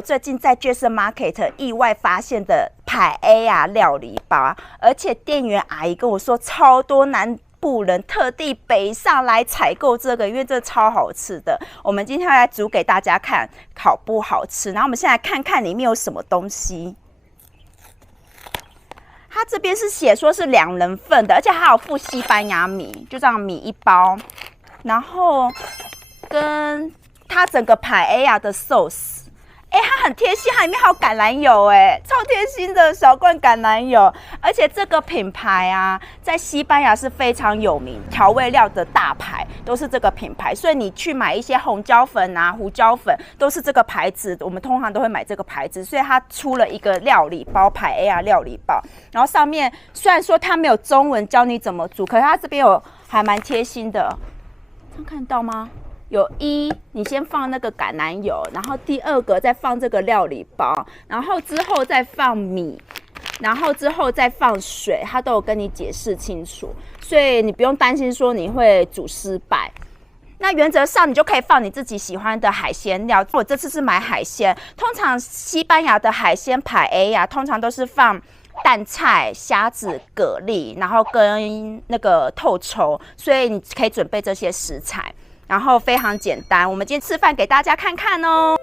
我最近在 Jason Market 意外发现的排 A 啊料理包，而且店员阿姨跟我说，超多南部人特地北上来采购这个，因为这超好吃的。我们今天要来煮给大家看，好不好吃？然后我们现在看看里面有什么东西。它这边是写说是2人份的，而且还有附西班牙米，就这样米1包，然后跟它整个排 A 啊的 sauce。它很贴心，它里面还有橄榄油，超贴心的小罐橄榄油。而且这个品牌啊，在西班牙是非常有名，调味料的大牌都是这个品牌，所以你去买一些红椒粉啊、胡椒粉都是这个牌子，我们通常都会买这个牌子，所以它出了一个料理包，排 A 啊料理包。然后上面虽然说它没有中文教你怎么煮，可是它这边有还蛮贴心的，看到吗？有你先放那个橄榄油，然后第2个再放这个料理包，然后之后再放米，然后之后再放水，它都有跟你解释清楚，所以你不用担心说你会煮失败。那原则上你就可以放你自己喜欢的海鲜料。我这次是买海鲜，通常西班牙的海鲜排 A 啊，通常都是放蛋菜、虾子、蛤蜊，然后跟那个透抽，所以你可以准备这些食材。然后非常简单，我们今天吃饭给大家看看哦。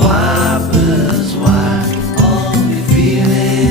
Wipers wipe all your feelings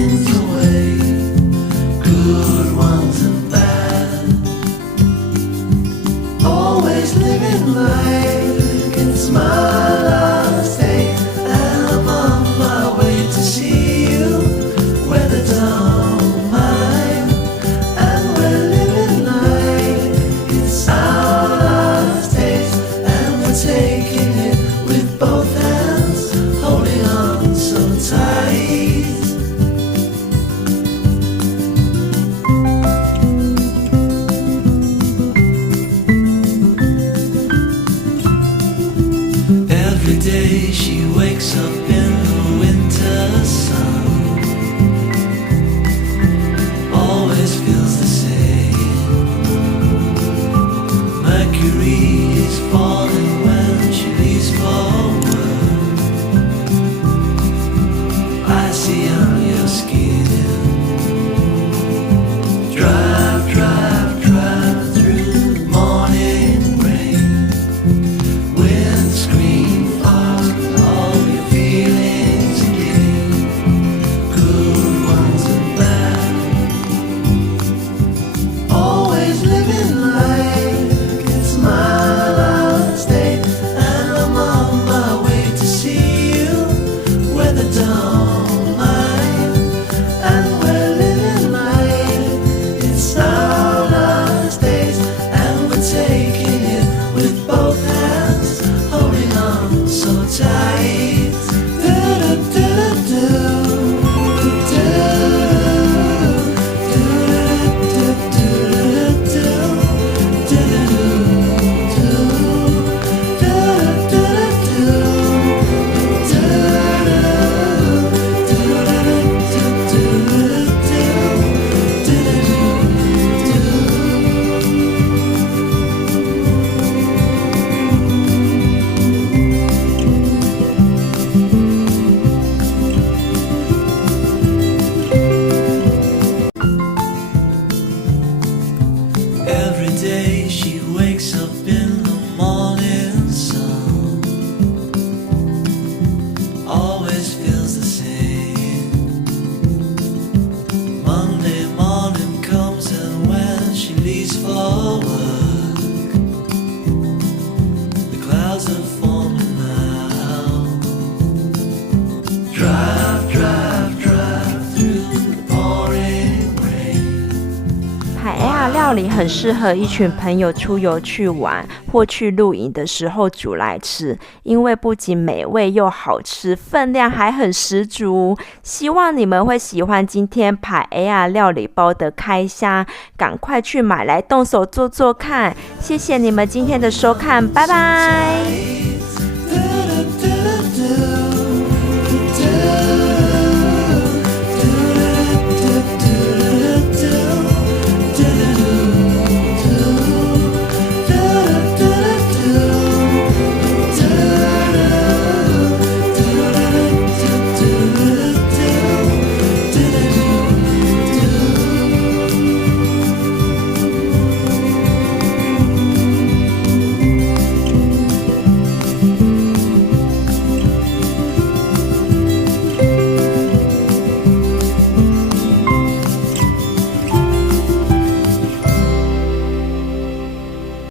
料理很适合一群朋友出游去玩或去露营的时候煮来吃，因为不仅美味又好吃，分量还很十足。希望你们会喜欢今天排 A 料理包的开箱，赶快去买来动手做做看。谢谢你们今天的收看，拜拜。